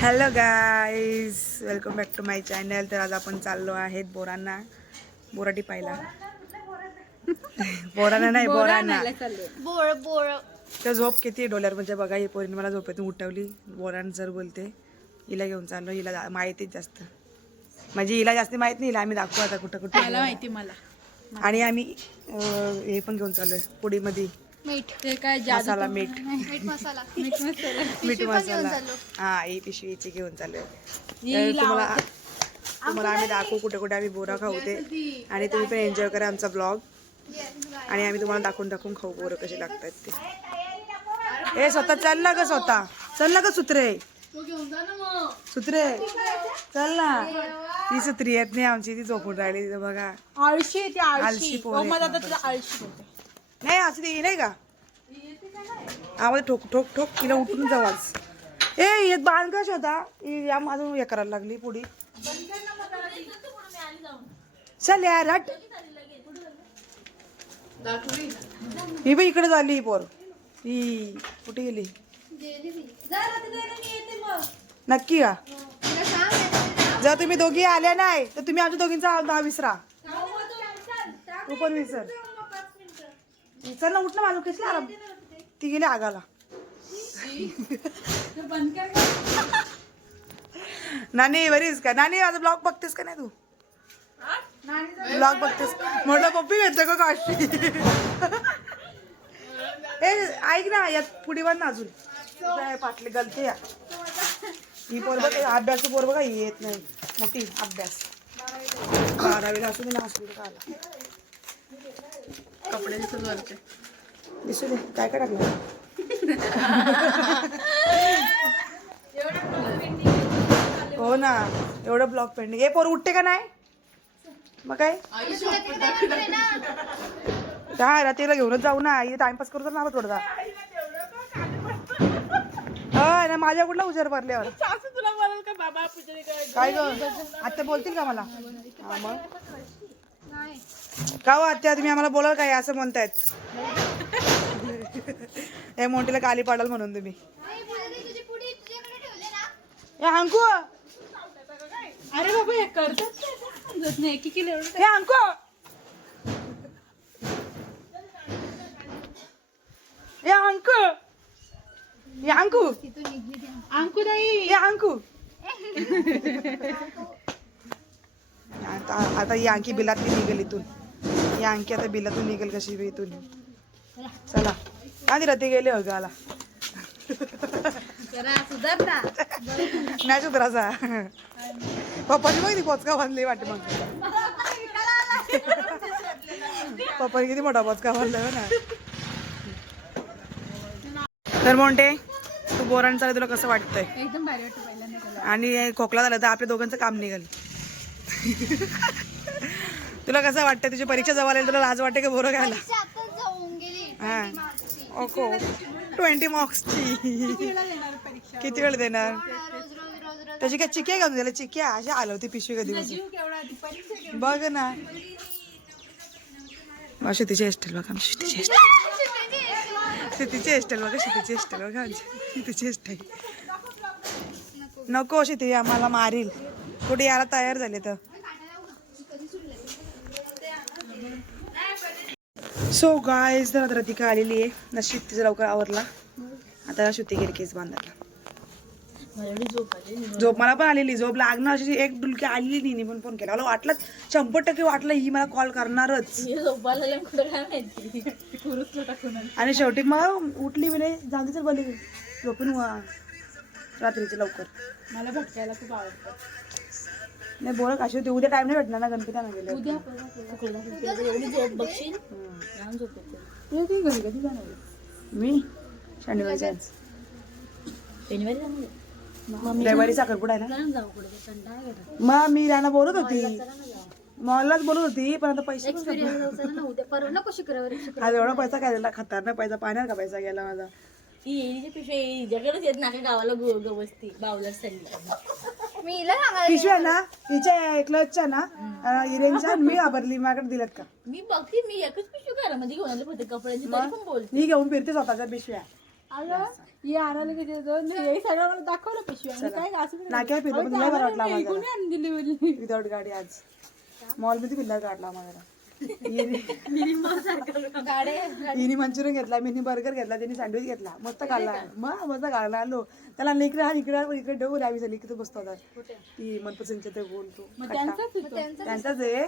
Hello guys, welcome back to my channel. तर आज आपण चाललो आहेत बोराटी पाहिला. बोराना नाही, बोराना. तर झोप किती डोल्यावर म्हणजे बघा. ही पोरीने मला झोपेतून उठवली. बोरान सर बोलते हिला घेऊन चाललो. हिला माहितीच जास्त, म्हणजे हिला जास्त माहित नाही. हिला आम्ही दाखवू आता कुठं कुठं मला माहिती मला. आणि आम्ही हे पण घेऊन चाललोय पुडीमध्ये मीठ ते काय मसाला, मीठ मसाला मीठ मसाला. हा, ही पिशवीची घेऊन चाललोय. तुम्हाला आम्ही दाखवू कुठे कुठे आम्ही बोरा खाऊ ते, आणि तुम्ही पण एन्जॉय करा आमचा ब्लॉग. आणि आम्ही तुम्हाला दाखवून खाऊ बोरं कसे लागतात ते. हे स्वतः चल ना ग, स्वतः चल ना ग सुत्रे, सुत्रे चल ना. ती सुत्री येत नाही आमची, ती झोपून राहिली तिथं बघा. आळशी ती आळशी पोर आळशी नाही असं ती नाही का. आवाज ठोक ठोक ठोक, तिला उठून जाऊ आज. येत बांध कश होता या माझं हे करायला लागली पुढी. चल यार हट. ही बाई इकडे झाली ही पोर. ही कुठे गेली नक्की का. जर तुम्ही दोघी आल्या नाही तर तुम्ही आमच्या दोघींचा नाव विसरा. तू पण विसर. चल ना, उठ ना, माझं कसला आराम. ती गेली आगाला. नानी बरीच का नानी, माझा ब्लॉग बघतेस का नाही तू. ब्लॉग बघतेस. मोठा पप्पी घेतो का काशी. ए ऐक ना, यात पुढे बन ना अजून पाटले गलते या. ही पोर बघ, अभ्यास पोर बघा, ही येत नाही मोठी अभ्यास. 12वीला असू दे ना, असू दे का आला. कपडे दिसत दिसू दे काय काय टाकलं. हो ना, एवढं ब्लॉग पेंडिंग. हे पोर उठते का नाही मग काय. काय रात्रीला घेऊनच जाऊ ना, टाइमपास करतो ना थोडा. ना माझ्या कुठला हुशार भरल्यावर तुला बोलाल का बाबा काय ग. आत्या बोलतील का मला. मग का हो आत्या, तुम्ही आम्हाला बोलाल काय असं म्हणतायत. हे मोठीला काली पाडाल म्हणून तुम्ही. अंकु, अरे बाबा हे करतात समजत नाही की किलो एवढं. हे अंकु, हे अंकु, हे अंकु, अंकु ताई, हे अंकु. आता ही अंकी बिलातली निघेल इथून. ही अंकी आता बिलातून निघेल कशी बी इथून. चला आधी रती गेले हो गाला. सुधारता नाही सुधराचा. पप्पाची बघ ती पोचका बांधली वाटते. मग पप्पाने किती मोठा पोचका बांधलाय ना. तर मोंटे, तू बोरान चालू, तुला कसं वाटतंय. एकदम भारी वाटतं पहिल्यांदा. आणि खोकला झाला तर आपल्या दोघांचं काम निघाल. तुला कसं वाटतंय, तुझी परीक्षा जवळ आली, तुला लाज वाटते का बोरं घ्यायला. हा ओको 20 मार्क्सची किती वेळ देणार. त्याची काय चिक्या का तुझ्याला. चिक्या अशी आलं होती पिशवी कधी बघ ना. शेतीची हेस्टेल बघा, शेतीची हेस्टेल, शेतीची हेस्टेल बघा, शेतीची हेस्टेल बघा, शेतीची हेस्टेल. नको शेती आम्हाला मारील. कुठे यायला तयार झाले तर. सो गाईज, तर राधिका आलेली आहे. नशीब तिचं लवकर आवरला. आता शुद्धी गेली केस बांधायला. झोप मला पण आलेली. झोप लागणार अशी एक डुलकी आलेली नाही. पण फोन केला मला वाटलं 100% वाटलं ही मला कॉल करणारच. आणि शेवटी मग उठली बी नाही. जागी तर बोलली झोपून रात्रीचे लवकर. मला भटकायला खूप आवडतं. नाही बोला काशी होती. उद्या टाइम नाही भेटणार ना, गणपतीला गेले. घरी कधी जाणार मी शनिवारी जायचं. रविवारी साखरपुडा आहे ना. मग मी त्यांना बोलत होती, मलाच बोलत होती, पण आता पैसे आज एवढा पैसा काय दिला. खतरनाक पैसा, पाण्यात का पैसा गेला माझा. येत ना गावाला बसती बावला पिशव्या ना हिच्या क्लचच्या ना हिरेंच्या मी वापरली. माझ्याकडे दिल्यात का. मी बघते, मी एकच पिशवी घरामध्ये घेऊन आले होते कपड्यांची, तरी पण बोलते. मी घेऊन फिरते स्वतःच्या पिशव्या. हे आणायला किती हे सगळं मला दाखवलं पिशवी आणि काय असं नाक्या फिरलो पण तुला बरं वाटला आम्हाला कोणी आणून दिली बोलली विदाउट गाडी आज मॉल मध्ये फिरला काढला आम्हाला हिनी मंचुरियन घेतला मिनी बर्गर घेतला त्यांनी सँडविच घेतला मस्त खाल्ला मग मस्त खायला आलो त्याला इकडे इकडे डबल आम्ही झाली इकडे बसतो होता ती मनपसंतच्या ते बोलतो त्यांचाच आहे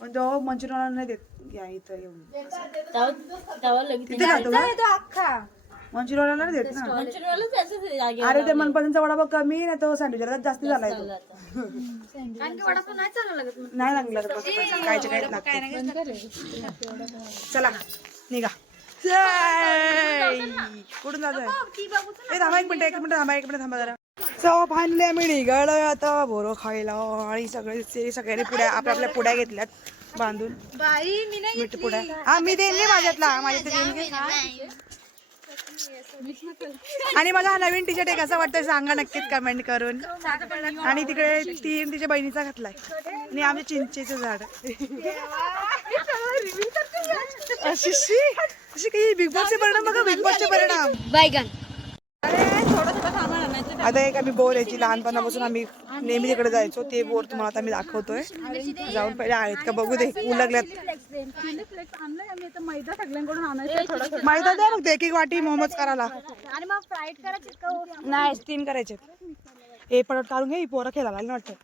पण तो मंचुरियन नाही देत या इथं येऊन तिथे खातो का मंचुरियन नाही देत ना अरे ते मनपसंतचा वडापाव कमी ना तो सँडविच जास्त झालाय तो नाही लागला काय चला निघा कुठून जातोय थांबा एक मिनिट थांबा जरा सो फायनली आम्ही निघालोय आता बोरो खायला आणि सगळ्यांनी पुड्या आपल्या पुड्या घेतल्यात बांधून मीठ पुड्या हा मी देईन माझ्यातला आणि मला हा नवीन टी शर्ट आहे कसा वाटतंय सांगा नक्कीच कमेंट करून आणि तिकडे तिच्या बहिणीचा घातलाय आणि आमच्या चिंचेचं झाड अशी काही बिग बॉसचे परिणाम बघा बिग बॉसचे परिणाम आता एक आम्ही बोर यायची लहानपणापासून आम्ही नेहमी तिकडे जायचो ते बोर तुम्हाला आता मी दाखवतोय जाऊन पहिले आहेत का बघू दे उलगल्यात मैदा द्या मग एक वाटी मोमोज करायला नाही स्टीम करायचे हे परत काढून घे पोरं खेळायला आली वाटतं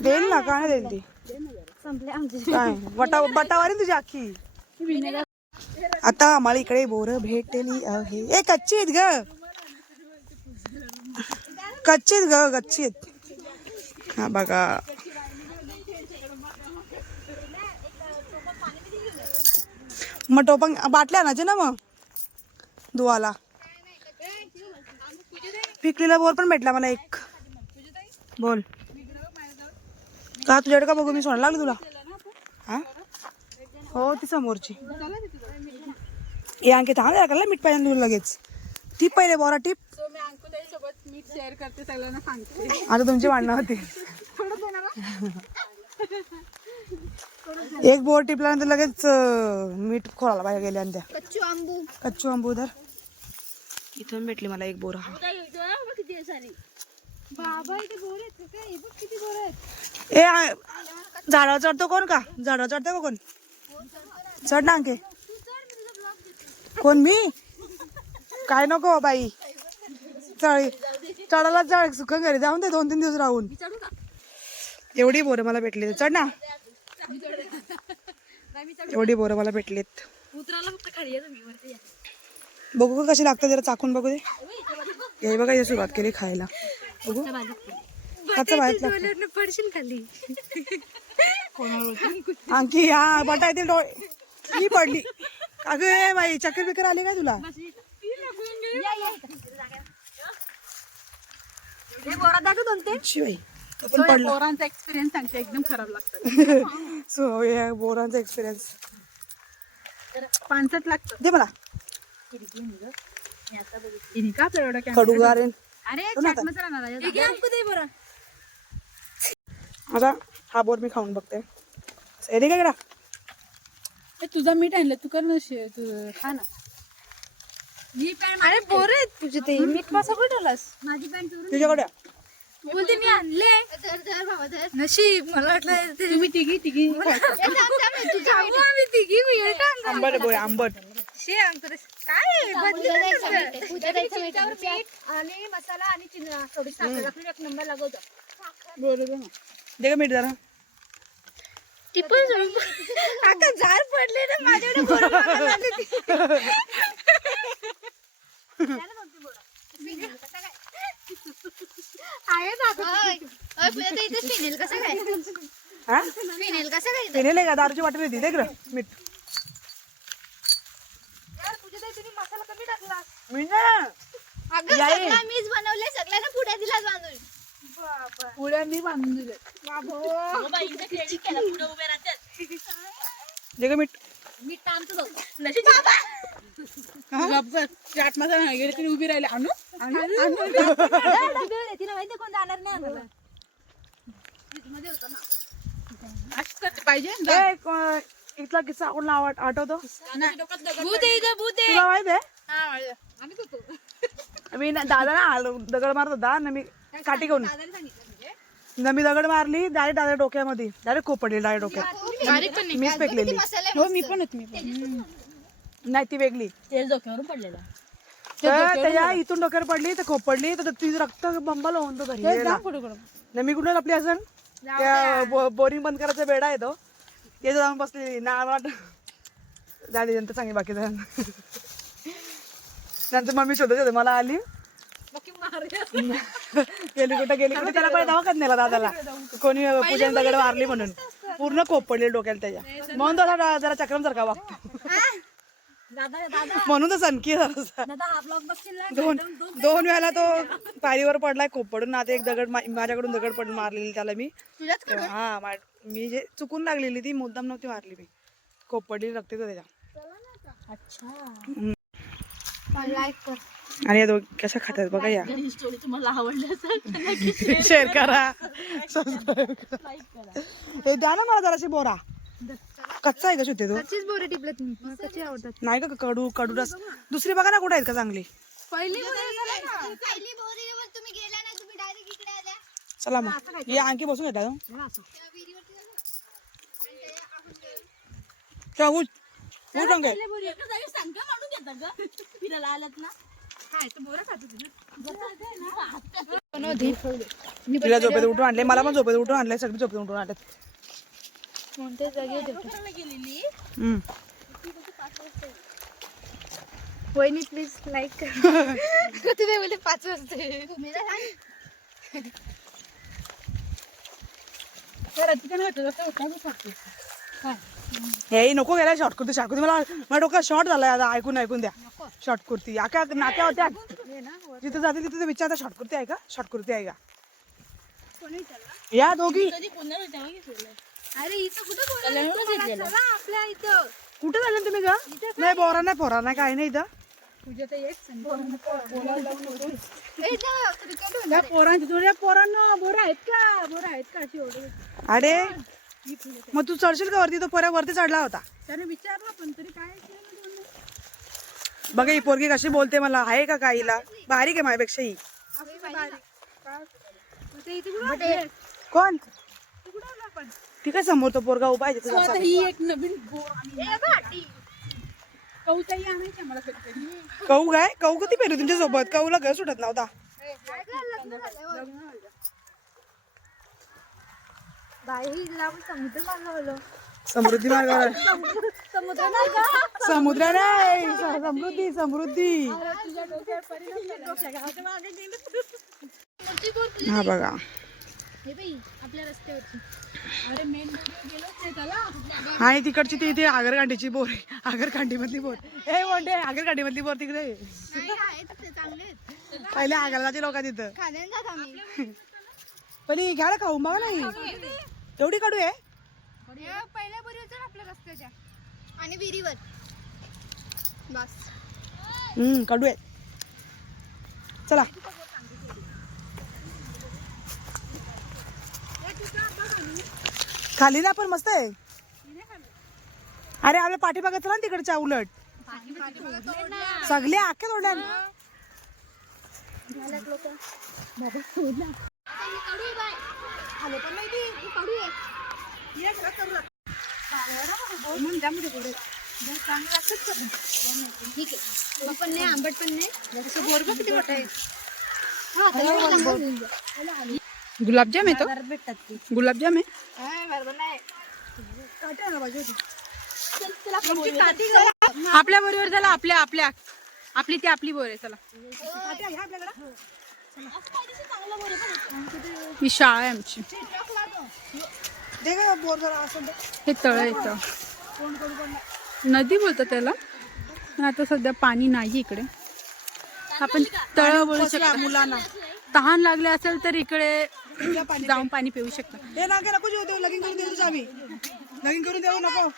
देईल ना का नाही देईल ती काय बटावारी तुझी अख्खी आता आम्हाला इकडे बोर भेटली आहे कच्ची आहेत ग कच्ची आहेत हा बघा मग टोपण बाटल्या आणायचे ना मग धुवाला पिकलेला बोर पण भेटला मला एक बोल का तुझ्याकडे का बघू मी सोडायला लागलो तुला हा हो ती समोरची हे आणखी थांब का मीठ पाहिजे तुला लगेच ती पहिले बोरा टीप आता तुमची भांडणं होती एक बोर टिपल्यानंतर लगेच मीठ खोळाला पाहिजे गेल्या त्या कच्चू आंबू धर इथून भेटली मला एक बोर हा ए झाडावर चढतो कोण का झाडावर चढतो का कोण चढ ना अंके कोण मी काय नको बाई चढायला चढ सुख घरी जाऊन दे 2-3 दिवस राहून एवढी बोरं मला भेटली चढ ना एवढी बोरं मला भेटलीत बघू का कशी लागतं जरा चाकून बघू दे हे बघा हे सुरुवात केली खायला बघू कच्चा बाहेर पडशील खाली आणखी हा बटा येतील डोळे ही पडली अगं बाई चक्कर बिकर आली काय तुला पोरांचा एक्सपिरियन्स सांगते एकदम खराब लागतं सो या बोरांचा एक्सपिरियन्स 5 लागतं दे मला कडूगार आता हा बोर मी खाऊन बघते काय तुझा मीठ आणलं तू कर ना हा ना अरे बोर आहेत तुझे ते मीठ कसा कुठे ठेवलास माझी पॅन्ट तुझ्याकडे बोलते मी आणले नशीब मला वाटलं तुम्ही तिघी आम्ही तिघी आंबट बोल आंबट काय आणि मसाला आणि थोडी साखर एक नंबर लागवतो बरोबर दे का मीठ जरा आता झाड पडले ना माझ्याकडे फिनेल कसं काय फिनेल कसं काय फिनेल आहे का दारूची वाटत होती दे मीठ मसाला कमी टाकला मीठ ना मीच बनवले सगळ्यांना पुढे दिला बांधून पुढ्या मी बांधून दिले दे का मीठ चाट मसाला नाही गेले तिने उभी राहिली आणू तिला माहिती कोण जाणार नाही पाहिजे इथला किस्सा कोणला आठवतो भूत आहे इथं, भूत आहे. तुला माहित आहे हा, माहिती. मी दादा ना दगड मारत होता ना, मी काठी घेऊन ना, मी दगड मारली डायरेक्ट दादा डोक्यामध्ये डायरेक्ट खूप पडली डायरेक्ट डोक्यात मीच फेकलेली. हो मी पण होत, मी पण नाही ती वेगळी तेल डोक्यावरून पडलेला. तर त्याच्या इथून डोक्यावर पडली तर खूप पडली तर तिचं रक्त बंबाला होऊन तो घरी गेला. ना मी कुठे लपली असेल त्या बोरिंग बंद करायचा बेडा आहे तो त्याच्या जाऊन बसलेली ना झाली नंतर सांगे बाकी नंतर मम्मी शोधत होते मला आली गेली कुठे त्याला पहिले दवाखान्यात नेला दादाला कोणी पूजन दगड मारली म्हणून पूर्ण कोप पडली डोक्याला त्याच्या म्हणून तो जरा चक्रम सारखा वागतो म्हणून तर सनकी दोन वेळेला तो पायरीवर पडलाय खूप पडून. आता एक दगड माझ्याकडून दगड पडून मारलेली त्याला मी. हा मी जे चुकून लागलेली ती मुद्दाम नव्हती मारली मी. खूप पडली रक्त त्याच्या. आणि या दोघी कशा खातात बघा या. स्टोरी तुम्हाला आवडली असेल शेअर करा सबस्क्राईब करा. हे द्या ना मला जराशी बोरा. कच्चा आहे का शुद्धे तो बोरे टिपल्यात मी कशी आवडतात. नाही का कडू रस दुसरी बघा ना कुठे आहेत का चांगली. पहिली बोरी तुम्ही गेला ना, तुम्ही डायरेक्ट इकडे आल्या. चला मग ये आणखी बसून येतात फिरायला आल्यात ना. तिला झोपेत उठून आणले मला पण झोपेत उठून आणले सगळी झोपेत उठून आणले. कोणत्या जागी वहिनी प्लीज लाईक करा. किती वेळ बोलले 5 वाजते. हे नको गेलाय शॉर्ट कुर्ती शॉर्ट कुर्ती मला डोक्यात शॉर्ट झालाय आता ऐकून द्या. शॉर्ट कुर्ती आख्या नाक्या होत्या जिथे जाते तिथे विचारता शॉर्ट कुर्ती आहे का शॉर्ट कुर्ती आहे का या दोघी. अरे इथं कुठं आपल्या इथं कुठे झालं तुम्ही का नाही बोरा नाही फोरा नाही काय नाही इथं. पोरांना बोरा आहेत का अशी ओढ. अरे मग तू चढशील का वरती. तो पोऱ्या वरती चढला होता त्याने विचारलं पण तरी काय बघा ही पोरगी कशी बोलते मला आहे का काहीला बारीक आहे माझ्यापेक्षा ही. कोण ती काय समोर तो पोरगा उभा आहे तिथे. ही एक नवीन कौताई आणायची मला कधी. कहू काय कहू किती पेरू तुमच्या सोबत कहूला घर सुटत नव्हता. समृद्धी मार्गावर समुद्र नाही समृद्धी हा बघा आपल्या रस्त्यावरची. आणि तिकडची ती इथे आगरकांडीची बोर आहे. आगरकांडी मधली बोर ए वनडे आगरकांडी मधली बोर तिकडे पहिले आगरगावचे लोक तिथं पहिले घ्या ना खाऊ बघा नाही एवढी कडू आहे. पहिल्या बोरीवर आपल्या रस्त्याच्या आणि विहिरीवर बस. कडू आहे. चला खाली ना पण मस्त आहे. अरे आपल्या पाठीमागे चला ना तिकडच्या उलट सगळे आख्या तोडल्या. पण नाही आंबट पण नाही. गुलाबजाम आहे तो. गुलाबजाम आहे. आपल्या बरोबर चला आपली ती आपली बोर आहे चला. ही शाळा आहे आमची. हे तळ येतं नदी बोलतात त्याला पण आता सध्या पाणी नाही इकडे. आपण तळ बोलू शकतो. मुलांना तहान लागले असेल तर इकडे जाऊन पाणी पिऊ शकता. हे नाके नको जेवू देऊ लगीन करून देऊ आम्ही लगीन करून देऊ नको.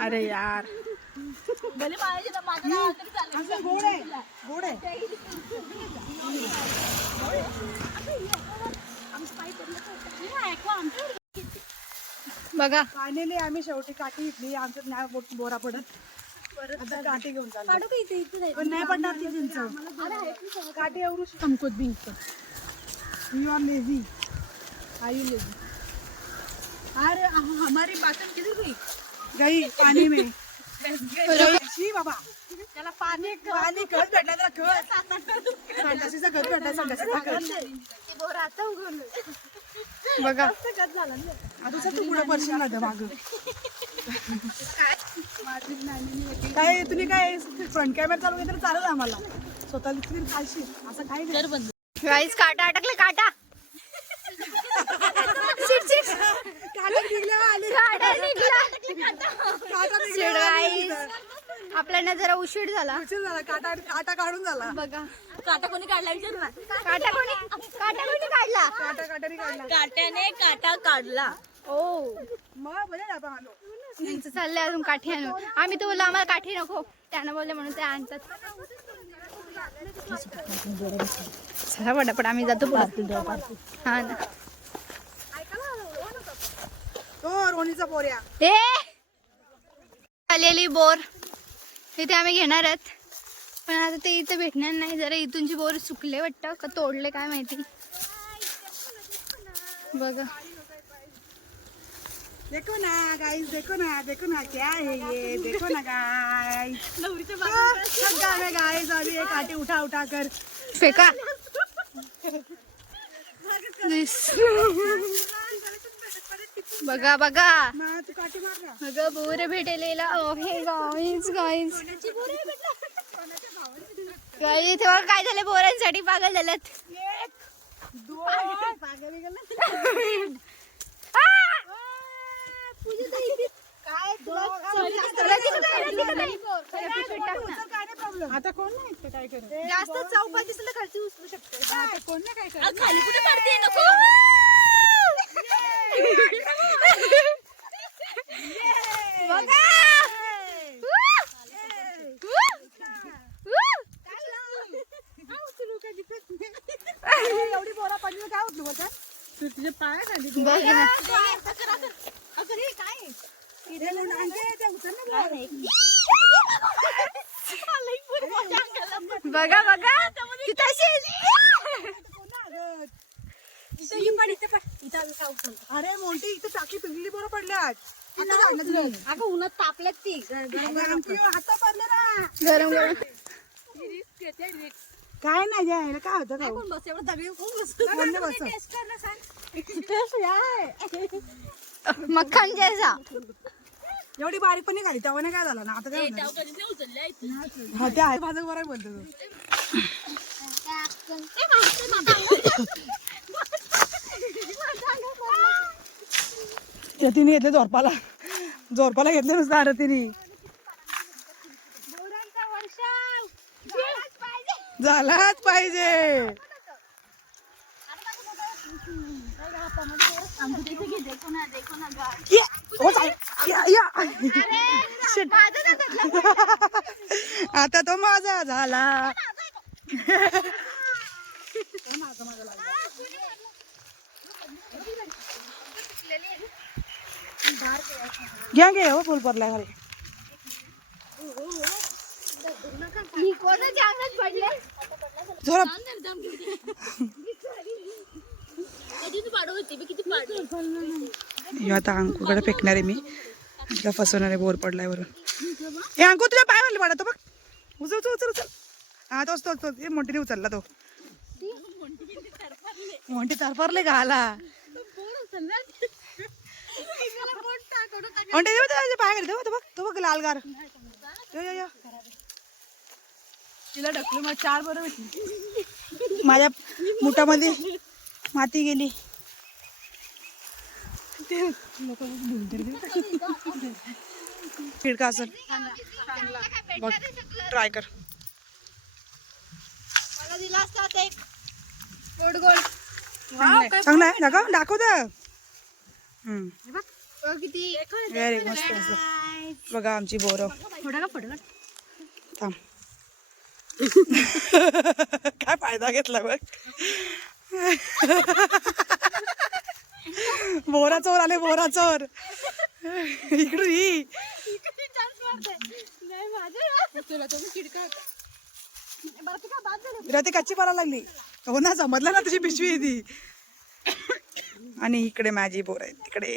अरे यार असं गोड आहे गोड आहे. बघा फायनली आम्ही शेवटी काठी घेतली. आमच्यात नाही बोरा पडत. आता काठी घेऊन चाललो. पण नाही पडणार ती चिंच. काठी एवढी चमकोत be you are lazy. Are you lazy? अरे हमारी बातन किधर गई? गई पाणी में. शी बाबा त्याला पाणी पाणी खत भेटला तर खत. संडासीचा खत भेटला संडासीचा खत. बघा आता सर तू पुढे पर्शन ना माग. काय तुम्ही काय फ्रंट कॅमेरा चालू तर चालत आम्हाला स्वतः दिसली खाशी असं काय नाही. गाईस काटा अटकले काटा. काटा निघल्यावर आले. काटा निघला. काटा शिड निघल्यावर आले. गाईस आपल्याला जरा उशीर झाला. उशीर झाला. काटा काढून झाला. बघा काटा कोणी काढला विचार ना. काटा कोणी काढला. काटाने काढला. काट्याने काटा काढला. ओ मग बरे आपण आलो. चाललंय अजून काठी आणू. आम्ही तर बोललो आम्हाला काठी नको. त्यानं बोलले म्हणून ते आणतात. चला पटापट आम्ही जातो पुढे. हा ना. तो रोणीचा पोऱ्या. ए आलेली बोर इथे आम्ही घेणार आहेत. पण आता ते इथे भेटणार नाही. जरा इथूनची बोर सुकले वाटतं का तोडले काय माहिती. बघा देखो ना गाइस, देखो ना क्या है ये. देखो ना गाइस. गाइस अभी ये काटी उठा कर फेका. बघा बघा ना तू काटी मार ना. बघा बोर भेटलेला आहे गाईज गाईज. गाईज इथे बघा काय झालं. बोरांसाठी पागल झाल्यात. आता कोण नाही काय करत. जास्त चौका दिसलं खालची उचलू शकतो. आता कोण नाही काय करत. खाली कुठे काढते नको. बघा एवढी बोरा पडली काय होत बघा. तुझ्या पाया खाली बघ ना. बघा बघा तिथं अरे मोठी इथे टाकी पिकली बोरा पडल्यात. अगं उन्हात तापल्यात ती. हाता पडले ना. गरम गरम काय नाही द्यायला काय होतं काय बस एवढं दगडी मक्खन जैसा. एवढी बारीक पण नाही खाली तेव्हा नाही काय झालं ना. आता काय होणार? हा ते आहे माझं बरं बोलतो तू. तिने घेतले झोरपाला घेतलं नुसतं आरतीने. झालाच पाहिजे. ये, ओ चाल, या. Shit. आता तो माझा झाला. घ्या घे हो फुल पडलाय खाली. कोणाच्या अंगात पडले. झोप. हे आता अंकूकडे फेकणार आहे मी. तिला फसवणार आहे बोर पडलाय वरून. हे अंकू तुझ्या पाय वाले पडा तो बघ. उचल. हा तोच हे मोठीने उचलला तो. मोठी तरफरले घाला. पाय घाली तो बघ लाल गार. तिला ढकलू मग 4 बरं भेटली. माझ्या मुठामध्ये माती गेली. खिडका असं बघ ट्राय कर. मला दिला असतात एक गोड गोड. चांगला आहे दाखव तर. किती व्हेरी मस्त मस्त. बघा आमची बोरं. थांब. काय फायदा घेतला बघ. बोरा चोर आले, बोरा चोर. इकडून ही. ती कच्ची पाला लागली. हो ना, समजलं ना तुझी पिशवी आहे ती. आणि इकडे माझी बोर आहे, तिकडे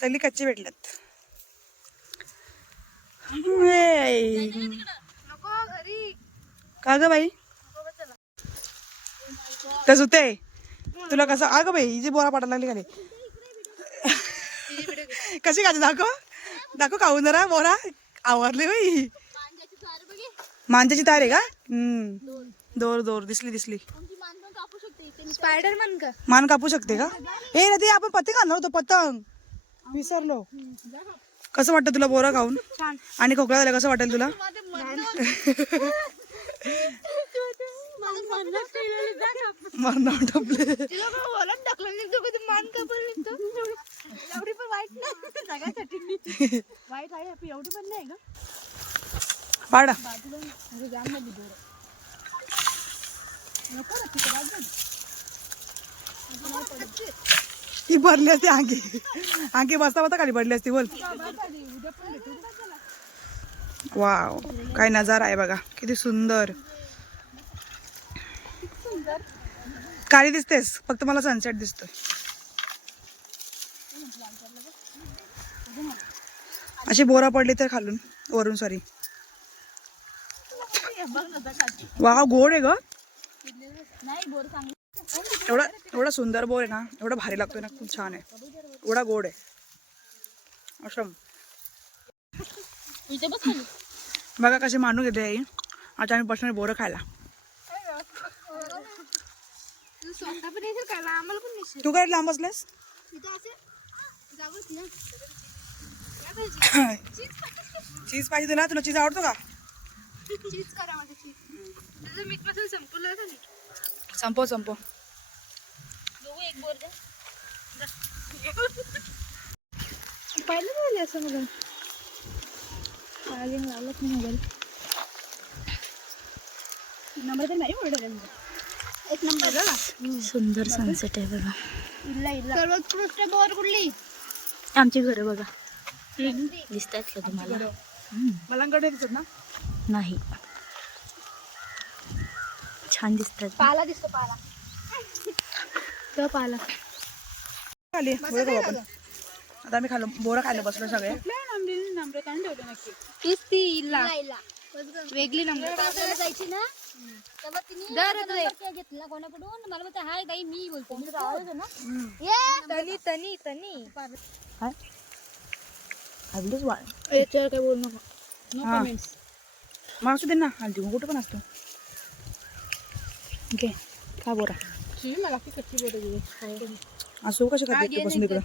सगळी कच्ची भेटल्यात. का ग बाई तस होते तुला कसं? अगं बाई जी बोरा पाडायला लागली खाली. कशी खाते? दाखव खाऊन जरा बोरा. आवरली बाई. मांजाची तार आहे का? दोर दोर दिसली. स्पायडरमॅन का? मान कापू शकते का? हे ना ते आपण पतंग आणलो होतो, पतंग विसरलो. कसं वाटतं तुला बोरा खाऊन? आणि खोकला झाला कसं वाटेल तुला? मरण टपले. पाडा ती भरली असती अंकी बसता बसता खाली पडली असती. बोल. वाव, काय नजारा आहे बघा, किती सुंदर. काळी दिसतेस, फक्त मला सनसेट दिसतोय. अशी बोरा पडली तर खालून वरून, सॉरी. वाव, गोड आहे ग. एवढा सुंदर बोर आहे ना, एवढा भारी लागतोय ना, खूप छान आहे. एवढा गोड आहे. अशम बघा कसे मानून घेते आई. आता आम्ही बसणार बोरं खायला. तू काय लांब बसलेस? चीज पाहिजे तुला? तुला चीज आवडतो का? संपव. पाहिलं असं मला लावलंच नाही मोबाईल. नंबर तर नाही पडलं. एक नंबर. सुंदर सनसेट आहे बघा. सर्वोत्कृष्ट बोर कुठली? आमची घरं बघा दिसत आहेत का तुम्हाला? मलांकडे दिसत ना? नाही, छान दिसतात. पाला दिसतो, पाला. तो पाला खाली बोरं खाऊ आपण. आता आम्ही बोरं खायला बसलो सगळे. तीच ती इल्ला वेगळी नंबर जायची ना, घेतला कोणाकडून. मला म्हणते हाय ताई, मी बोलतो तनी याच्यावर काय बोल नको. No comments. मग असू दे ना, हल्दी कुठं पण असतो. ओके, खा बोरा. मला कच्ची बोर असो कशी खाते बसून तिकडं.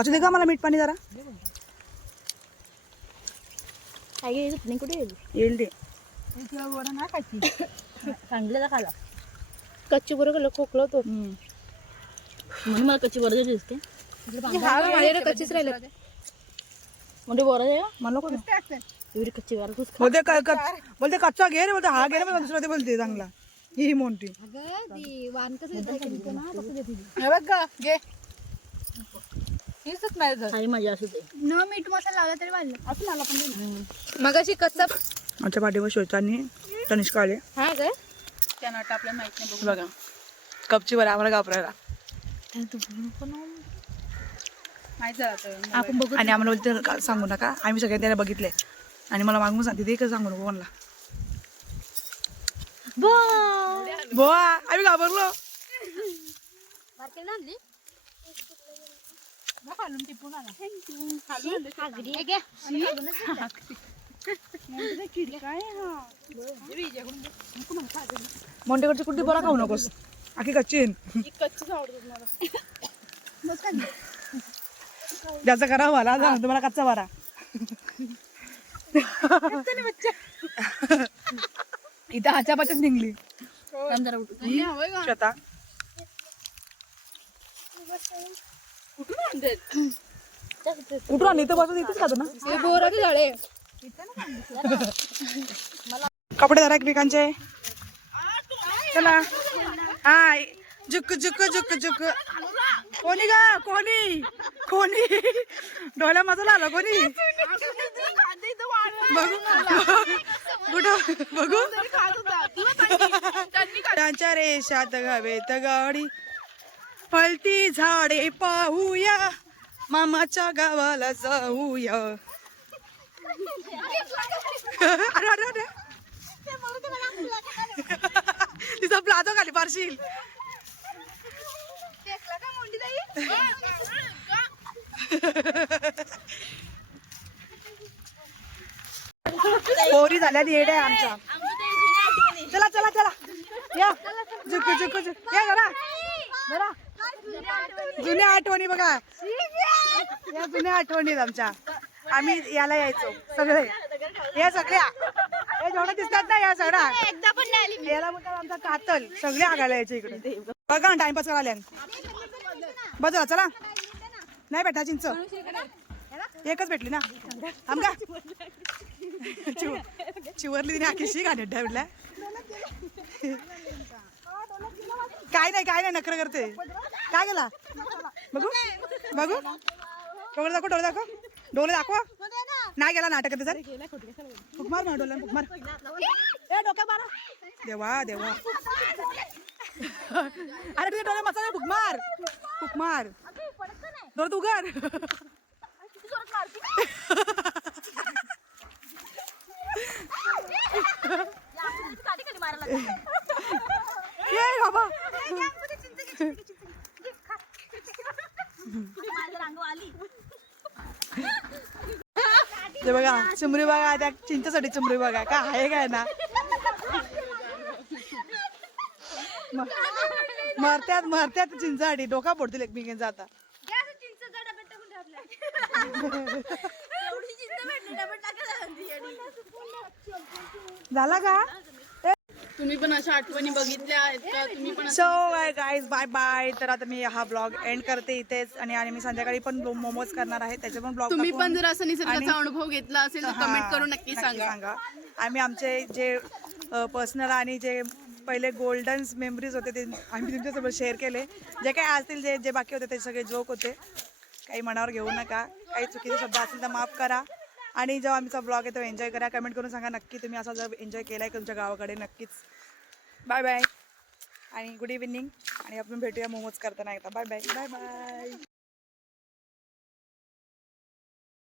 असू दे का, मला मीठ पाणी जरा कुठे येईल ते. ना खायची चांगलं खाला. कच्ची बोर खोकला होतो म्हणून मला कच्ची बोरा दिसते. कच्चीच राहिलं म्हणजे बोरा आहे मला नको एवढी कच्ची बोरा बोलते कच्चा घे रे, बोलते हा घे रे, दुसरा ते बोलते चांगला. ही मोठी वान कसं मजा असू दे. न मीठ मसाला लावला तरी वाढलं असं मला पण. मग अशी कच्चा आमच्या पाठीवर श्वेता आणि तनिष्का आले. हा काय त्यांना वाटतं आपल्याला माहित नाही. बघा कपची बरं आम्हाला घाबरायला. माहित झालं आपण बघू. आणि आम्हाला बोलते सांगू नका, आम्ही सगळ्यांनी त्याला बघितले. आणि मला मागून सांगते ते कसं सांगू नको म्हणला. बोआ आम्ही घाबरलो. मोंटेकडची कुठली बोला खाऊ नकोस, आखी कच्ची. ज्याचा करा मला तुम्हाला कच्चा बारा. इथं हाच्या पाच्यात निघली श्वेता. कुठून कुठून आणली इथे बसून इथेच खातो ना. बोराचे झाडे. कपडे धरा एकमेकांचे. चला. हा जुक जुक जुक जुक. कोणी गा कोणी कोणी डोळ्या माझा आला कोणी बघू कुठं बघू. त्यांच्या रेषात गावेत गाडी पळती झाडे पाहूया मामाच्या गावाला जाऊया. अरे अरे अरे तिचा प्लाझो खाली पारशील. पोरी झाल्या येड्या आमच्या. चला चला चला या झुक झुक झुक या जरा जरा. जुन्या आठवणी बघा या जुन्या आठवणीत आमच्या. आम्ही याला यायचो सगळे या सगळ्या या जेवढ्या दिसतात ना या सगळ्या याला म्हणतात आमचा कातल. सगळे आगायला यायचे इकडे बघा टाइमपास करायला. बघा चला नाही भेटणार चिंच एकच भेटली ना. आमका चिवरली तिने आखीशी गाड्या भेटल्या. काय नाही नखरं करते. काय गेला बघू बघू डोळे दाखव डोळे दाखव डोळे दाखवा. नाही गेला नाटक करते सर. फुक मार ना डोळ्याला फुक मार. डोक्या मारा देवा देवा. अरे तुझ्या डोळ्या मसाला फुक मार फुक मार. डोळ्यात उघड. ये बाबा ते बघा चिमरी बघा त्या चिंचेसाठी चिमरी बघा काय आहे काय ना. मरत्यात मरत्यात चिंचासाठी डोका पडतील एकमेकांचा. आता झाला का. तुम्ही पण अशा आठवणी बघितल्या आहेत का. तुम्ही पण सो गाईज बाय बाय. तर आता मी हा ब्लॉग एंड करते इथेच. आणि मी संध्याकाळी पण मोमोज करणार आहे त्याचे पण ब्लॉग. तुम्ही पण जर असं निसर्गाचा अनुभव घेतला असेल तर कमेंट करून नक्की सांगा. आम्ही आमचे जे पर्सनल आणि जे पहिले गोल्डन मेमरीज होते ते आम्ही तुमच्यासोबत शेअर केले. जे काही असतील जे बाकी होते ते सगळे जोक होते. काही मनावर घेऊ नका. काही चुकीचे शब्द असतील तर माफ करा. आणि जेव्हा आमचा ब्लॉग आहे तो एन्जॉय करा. कमेंट करून सांगा नक्की तुम्ही असा जर एन्जॉय केला आहे तुमच्या गावाकडे नक्कीच. बाय बाय आणि गुड इव्हिनिंग. आणि आपण भेटूया मोमोज करताना एकदा. Bye bye bye bye.